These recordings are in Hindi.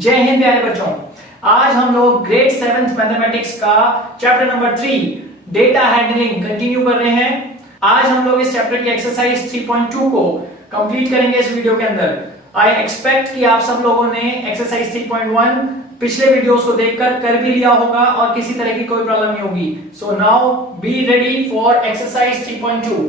जय हिंद प्यारे बच्चों। आज हम लोग ग्रेड 7th मैथमेटिक्स का chapter number 3 data handling continue कर रहे हैं। आज हम लोग इस चैप्टर की एक्सरसाइज 3.2 को कंप्लीट करेंगे इस वीडियो के अंदर। आई एक्सपेक्ट कि आप सब लोगों ने एक्सरसाइज 3.1 पिछले वीडियोस को देखकर कर भी लिया होगा और किसी तरह की कोई प्रॉब्लम नहीं होगी। So now be ready for exercise 3.2।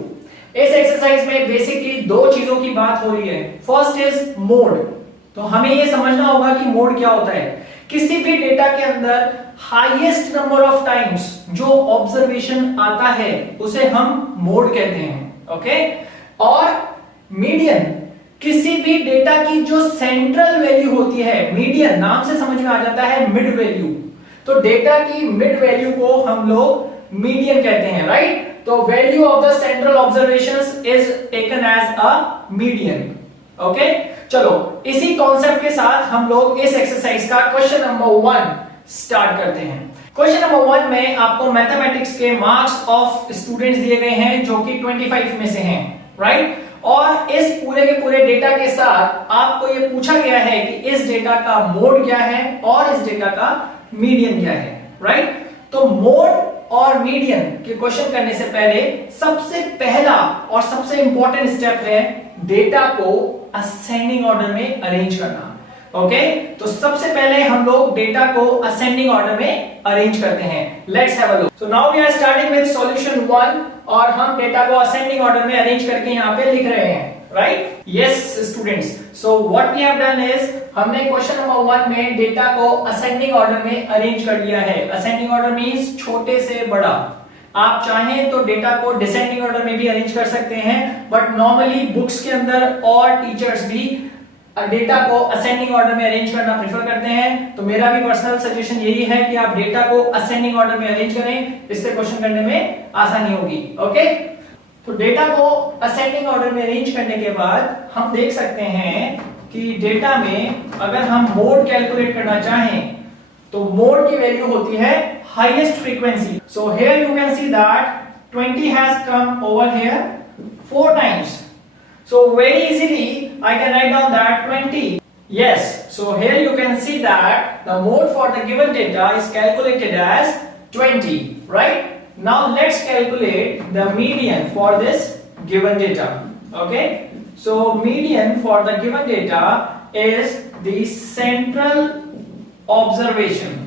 इस एक्सरसाइज में बेसिकली दो चीजों की बात हो रही है। First is mode. तो हमें ये समझना होगा कि मोड क्या होता है। किसी भी डेटा के अंदर हाईएस्ट नंबर ऑफ टाइम्स जो ऑब्जर्वेशन आता है उसे हम मोड कहते हैं। ओके। और मीडियन, किसी भी डेटा की जो सेंट्रल वैल्यू होती है, मीडियन नाम से समझ में आ जाता है मिड वैल्यू। तो डेटा की मिड वैल्यू को हम लोग मीडियन कहते हैं, राइट। तो value of the central observations is taken as a median. Okay. चलो इसी कॉन्सेप्ट के साथ हम लोग इस एक्सरसाइज का क्वेश्चन नंबर 1 स्टार्ट करते हैं। क्वेश्चन नंबर 1 में आपको मैथमेटिक्स के मार्क्स ऑफ स्टूडेंट्स दिए गए हैं जो कि 25 में से हैं, राइट। और इस पूरे के पूरे डेटा के साथ आपको ये पूछा गया है कि इस डेटा का मोड क्या है और इस डेटा का मीडियन क्या है, राइट। तो मोड और मीडियन के क्वेश्चन करने से पहले सबसे पहला और सबसे इंपॉर्टेंट स्टेप है डेटा को असेंडिंग ऑर्डर में अरेंज करना। ओके। तो सबसे पहले हम लोग डेटा को असेंडिंग ऑर्डर में अरेंज करते हैं। Let's have a look. So now we are starting with solution 1 और हम डेटा को असेंडिंग ऑर्डर में अरेंज करके यहां पे लिख रहे हैं, right. Yes students, so what we have done is हमने क्वेश्चन नंबर 1 में डेटा को असेंडिंग ऑर्डर में अरेंज कर लिया है। असेंडिंग ऑर्डर मींस छोटे से बड़ा। आप चाहें तो डेटा को डिसेंडिंग ऑर्डर में भी अरेंज कर सकते हैं, बट नॉर्मली बुक्स के अंदर और टीचर्स भी डेटा को असेंडिंग ऑर्डर में अरेंज करना प्रेफर करते हैं। तो मेरा भी पर्सनल सजेशन यही है कि आप डेटा को असेंडिंग ऑर्डर में अरेंज करें, इससे क्वेश्चन करने में आसानी होगी। ओके। तो डेटा को असेंडिंग ऑर्डर में अरेंज करने के बाद हम देख सकते हैं कि डेटा में अगर हम मोड कैलकुलेट करना चाहें तो मोड की वैल्यू होती है highest frequency. So here you can see that 20 has come over here 4 times. So very easily I can write down that 20. Yes, so here you can see that the mode for the given data is calculated as 20, right? Now let's calculate the median for this given data. Okay? So median for the given data is the central observation.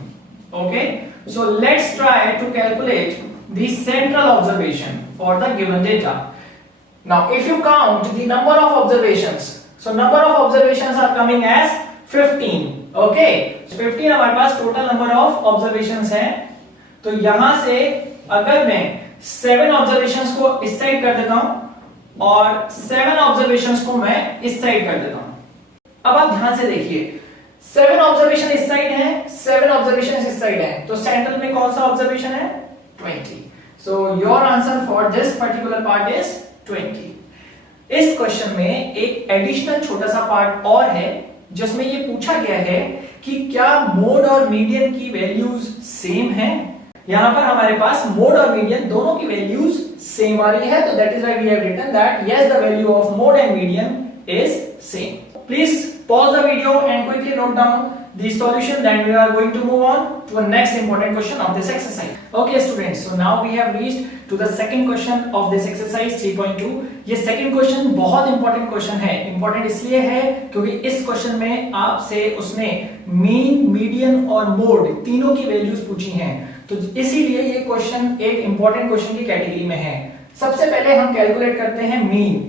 Okay? So let's try to calculate the central observation for the given data. Now if you count the number of observations, so number of observations are coming as 15. Okay, so 15 हमारे पास total number of observations है। तो यहां से अगर मैं 7 observations को इस साइड कर देता हूं और 7 observations को मैं इस साइड कर देता हूं। अब आप ध्यान से देखिए, 7 ऑब्जर्वेशन इस साइड है, 7 ऑब्जर्वेशन इस साइड है, तो सेंट्रल में कौन सा ऑब्जर्वेशन है? 20. So your answer for this particular part is 20. इस क्वेश्चन में एक एडिशनल छोटा सा पार्ट और है जिसमें ये पूछा गया है कि क्या मोड और मीडियन की वैल्यूज सेम है। यहां पर हमारे पास मोड और मीडियन दोनों की वैल्यूज सेम आ रही है, तो that is why we have written that yes the value of mode and median is same. Please pause the video and quickly note down the solution, then we are going to move on to a next important question of this exercise. Okay students, so now we have reached to the second question of this exercise 3.2. ये second question बहुत important question है। important इसलिए है क्योंकि इस question में आपसे उसने mean, median और mode तीनों की values पूछी हैं, तो इसीलिए ये question एक important question की category में है। सबसे पहले हम calculate करते हैं mean।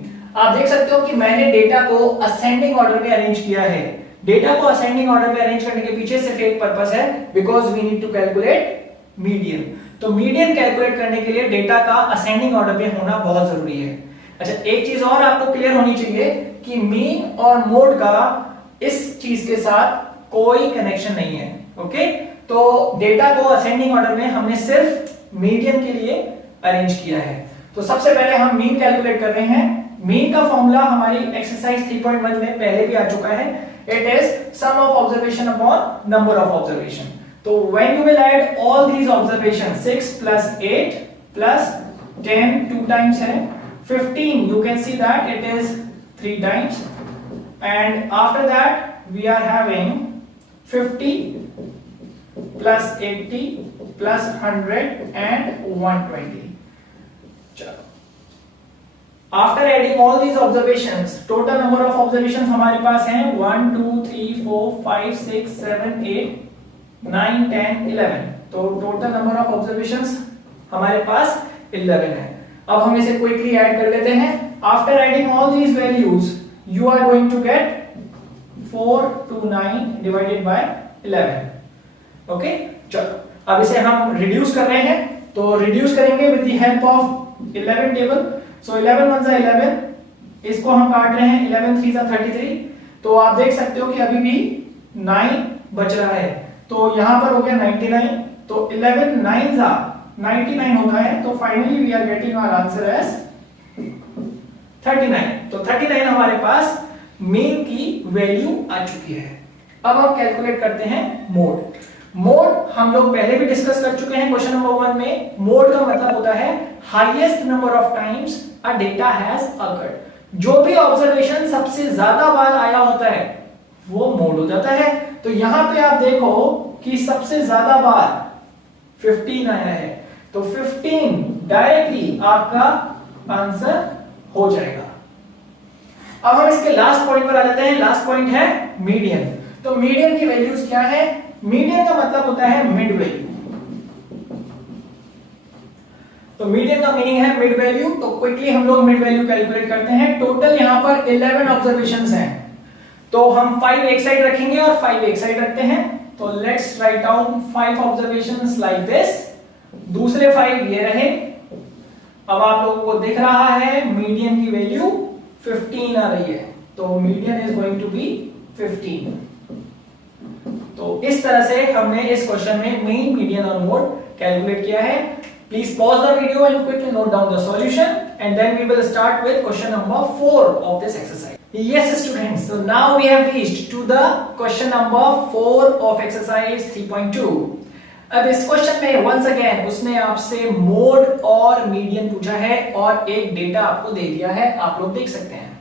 आप देख सकते हो कि मैंने डेटा को असेंडिंग ऑर्डर में अरेंज किया है। डेटा को असेंडिंग ऑर्डर में अरेंज करने के पीछे सिर्फ एक पर्पस है, because we need to calculate median. तो मीडियन कैलकुलेट करने के लिए डेटा का असेंडिंग ऑर्डर में होना बहुत जरूरी है। अच्छा, एक चीज और आपको क्लियर होनी चाहिए कि मीन और मोड का इस चीज के साथ कोई कनेक्शन नहीं है। ओके। तो डेटा को असेंडिंग ऑर्डर में हमने सिर्फ मीडियन के लिए अरेंज किया है। तो सबसे पहले हम मीन कैलकुलेट कर रहे हैं। मीन का फॉर्मूला हमारी एक्सरसाइज 3.1 में पहले भी आ चुका है। It is sum of observation upon number of observation. तो when you will add all these observation 6 plus 8 plus 10 2 times है 15, you can see that it is 3 times, and after that we are having 50 plus 80 plus 100 and 120। चलो, after adding all these observations, total number of observations हमारे पास हैं 1 2 3 4 5 6 7 8 9 10 11। तो टोटल नंबर ऑफ ऑब्जर्वेशंस हमारे पास 11 है। अब हम इसे क्विकली ऐड कर लेते हैं। After adding all these values you are going to get 429 divided by 11। Okay, चलो अब इसे हम रिड्यूस कर रहे हैं, तो रिड्यूस करेंगे with the help of 11 table. So 11 1 जा 11, इसको हम काट रहे हैं, 11 3 जा 33। तो आप देख सकते हो कि अभी भी 9 बच रहा है, तो यहां पर हो गया 99। तो 11 9 जा 99 होता है, तो finally we are getting our answer as 39। तो 39 हमारे पास मीन की वैल्यू आ चुकी है। अब हम कैलकुलेट करते हैं मोड। मोड हम लोग पहले भी डिस्कस कर चुके हैं क्वेश्चन नंबर 1 में। मोड का मतलब होता है highest number of times a data has occurred. जो भी ऑब्जर्वेशन सबसे ज्यादा बार आया होता है वो मोड हो जाता है। तो यहां पे आप देखो कि सबसे ज्यादा बार 15 आया है, तो 15 डायरेक्टली आपका आंसर हो जाएगा। अब हम इसके लास्ट पॉइंट पर आ जाते हैं। लास्ट पॉइंट है मीडियन। तो मीडियन की वैल्यूज क्या है? मीडियन का मतलब होता है मिड वैल्यू। तो मीडियन का मीनिंग है मिड वैल्यू। तो क्विकली हम लोग मिड वैल्यू कैलकुलेट करते हैं। टोटल यहां पर 11 ऑब्जर्वेशंस हैं, तो हम 5 एक साइड रखेंगे और 5 एक साइड रखते हैं। तो let's write down 5 observations like this. दूसरे 5 ये रहे। अब आप लोगों को दिख रहा है मीडियन की वैल्यू 15 आ रही है, तो median is going to be 15। तो इस तरह से हमने इस क्वेश्चन में मीन, मीडियन और मोड कैलकुलेट किया है। Please pause the video and quickly note down the solution and then we will start with question number 4 of this exercise. Yes students, so now we have reached to the question number 4 of exercise 3.2. अब इस क्वेश्चन में once again उसने आपसे मोड और मीडियन पूछा है और एक डेटा आपको दे दिया है, आप लोग देख सकते हैं।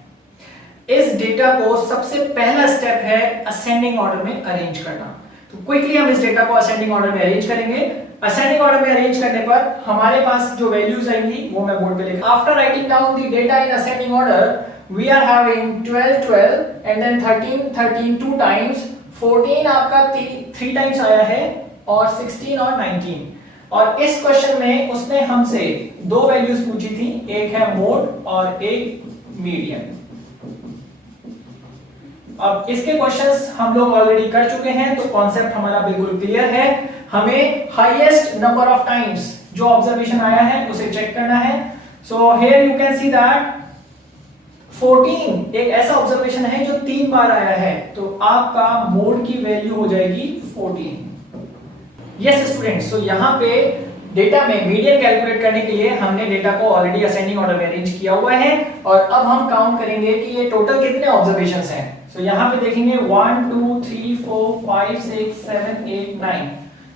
इस डेटा को सबसे पहला स्टेप है असेंडिंग ऑर्डर में अरेंज करना। तो क्विकली हम इस डेटा को असेंडिंग ऑर्डर में अरेंज करेंगे। असेंडिंग ऑर्डर में अरेंज करने पर हमारे पास जो वैल्यूज आएंगी वो मैं बोर्ड पे लिखूंगा। After writing down the data in ascending order we are having 12 12 and then 13 13 2 times, 14 आपका 3 टाइम्स आया है और 16 और 19। और इस क्वेश्चन में उसने हमसे दो वैल्यूज पूछी थी, एक है मोड और एक मीडियन। अब इसके क्वेश्चंस हम लोग ऑलरेडी कर चुके हैं, तो कॉन्सेप्ट हमारा बिल्कुल क्लियर है। हमें हाईएस्ट नंबर ऑफ टाइम्स जो ऑब्जर्वेशन आया है उसे चेक करना है। So here you can see that 14 एक ऐसा ऑब्जर्वेशन है जो 3 बार आया है, तो आपका मोड की वैल्यू हो जाएगी 14। यस स्टूडेंट्स, सो यहां पे डेटा में मीडियन कैलकुलेट करने के लिए हमने डेटा को ऑलरेडी असेंडिंग ऑर्डर में अरेंज किया हुआ है और अब हम काउंट करेंगे कि ये टोटल कितने ऑब्जर्वेशंस हैं। सो यहां पे देखेंगे 1 2 3 4 5 6 7 8 9।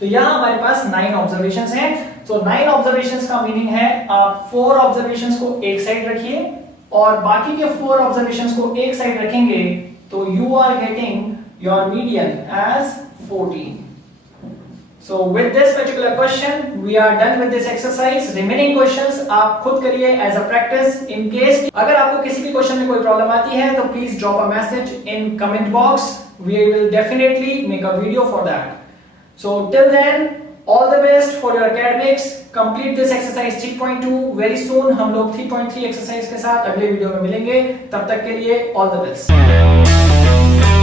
तो यहां हमारे पास 9 ऑब्जर्वेशंस हैं। सो 9 ऑब्जर्वेशंस का मीनिंग है आप 4 ऑब्जर्वेशंस को एक साइड रखिए और बाकी के 4 ऑब्जर्वेशंस को एक साइड रखेंगे, तो you are getting your median as 14। So with this particular question we are done with this exercise. Remaining questions आप खुद करिए as a practice. In case अगर आपको किसी भी क्वेश्चन में कोई प्रॉब्लम आती है तो please drop a message in comment box. We will definitely make a video for that. So till then all the best for your academics. Complete this exercise 3.2 very soon. हम लोग 3.3 exercise के साथ अगले वीडियो में मिलेंगे। तब तक के लिए all the best.